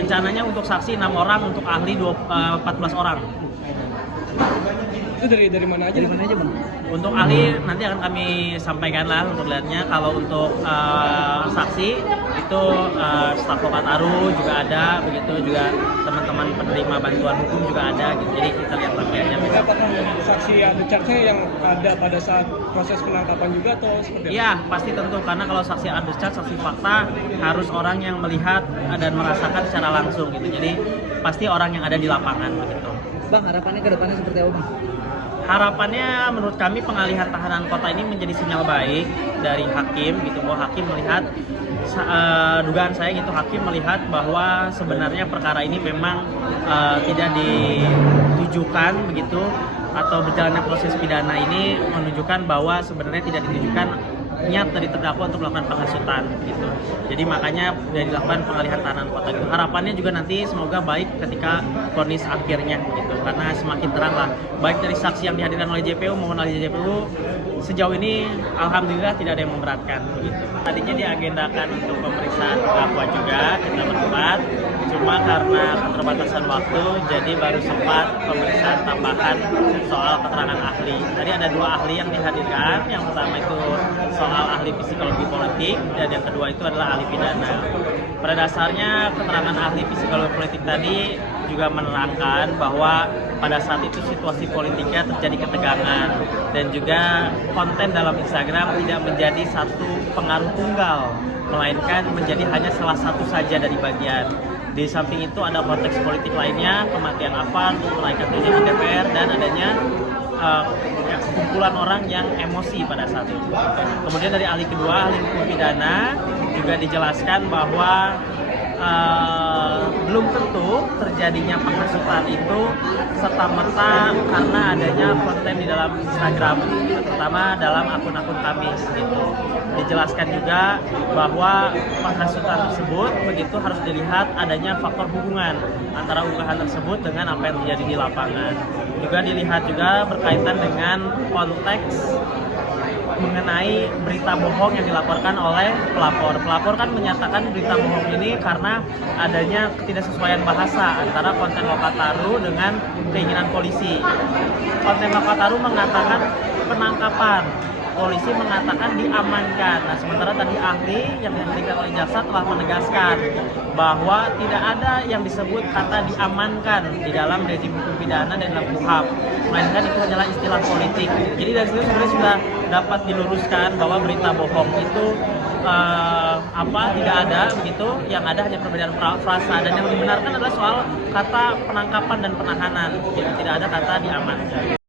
Rencananya untuk saksi 6 orang, untuk ahli 14 orang. Itu dari mana aja? Dari mana aja bang? Untuk ahli nanti akan kami sampaikan lah untuk lihatnya. Kalau untuk saksi itu staf Lokat Aru juga ada, begitu juga teman-teman penerima bantuan hukum juga ada gitu. Jadi kita lihat rangkaiannya. Apakah saksi ada charge yang ada pada saat proses penangkapan juga atau seperti apa? Iya, pasti tentu, karena kalau saksi undescharged, saksi fakta harus orang yang melihat dan merasakan secara langsung gitu. Jadi pasti orang yang ada di lapangan begitu. Bang, harapannya ke depannya seperti apa bang? Harapannya menurut kami pengalihan tahanan kota ini menjadi sinyal baik dari hakim gitu, bahwa hakim melihat dugaan saya gitu, hakim melihat bahwa sebenarnya perkara ini memang tidak ditujukan begitu, atau berjalannya proses pidana ini menunjukkan bahwa sebenarnya tidak ditujukan niat dari terdakwa untuk melakukan penghasutan gitu. Jadi makanya sudah dilakukan pengalihan tahanan kota itu. Harapannya juga nanti semoga baik ketika vonis akhirnya gitu, karena semakin terang lah, baik dari saksi yang dihadirkan oleh JPU maupun ahli JPU sejauh ini alhamdulillah tidak ada yang memberatkan gitu. Tadinya diagendakan untuk pemeriksaan terdakwa juga kita berempat, cuma karena keterbatasan waktu jadi baru sempat pemeriksaan tambahan soal keterangan ahli. Tadi ada 2 ahli yang dihadirkan, yang pertama itu soal ahli psikologi politik dan yang kedua itu adalah ahli pidana. Pada dasarnya keterangan ahli psikologi politik tadi juga menerangkan bahwa pada saat itu situasi politiknya terjadi ketegangan dan juga konten dalam Instagram tidak menjadi satu pengaruh tunggal, melainkan menjadi hanya salah satu saja dari bagian. Di samping itu ada konteks politik lainnya, kematian Afan, kenaikan tunjangan DPR, dan adanya kumpulan orang yang emosi pada saat itu. Kemudian dari ahli kedua, ahli hukum pidana, juga dijelaskan bahwa belum tentu terjadinya penghasutan itu serta-merta karena adanya konten di dalam Instagram, terutama dalam akun-akun kami gitu. Dijelaskan juga bahwa penghasutan tersebut begitu harus dilihat adanya faktor hubungan antara unggahan tersebut dengan apa yang terjadi di lapangan. Juga dilihat juga berkaitan dengan konteks mengenai berita bohong yang dilaporkan oleh pelapor. Pelapor kan menyatakan berita bohong ini karena adanya ketidaksesuaian bahasa antara konten Lokataru dengan keinginan polisi. Konten Lokataru mengatakan penangkapan, polisi mengatakan diamankan. Nah, sementara tadi ahli yang dihadirkan oleh jaksa telah menegaskan bahwa tidak ada yang disebut kata diamankan di dalam rezim hukum pidana dan dalam KUHP, melainkan itu hanyalah istilah politik. Jadi dari situ sebenarnya sudah dapat diluruskan bahwa berita bohong itu tidak ada begitu, yang ada hanya perbedaan frasa, dan yang dibenarkan adalah soal kata penangkapan dan penahanan, gitu. Tidak ada kata diamankan.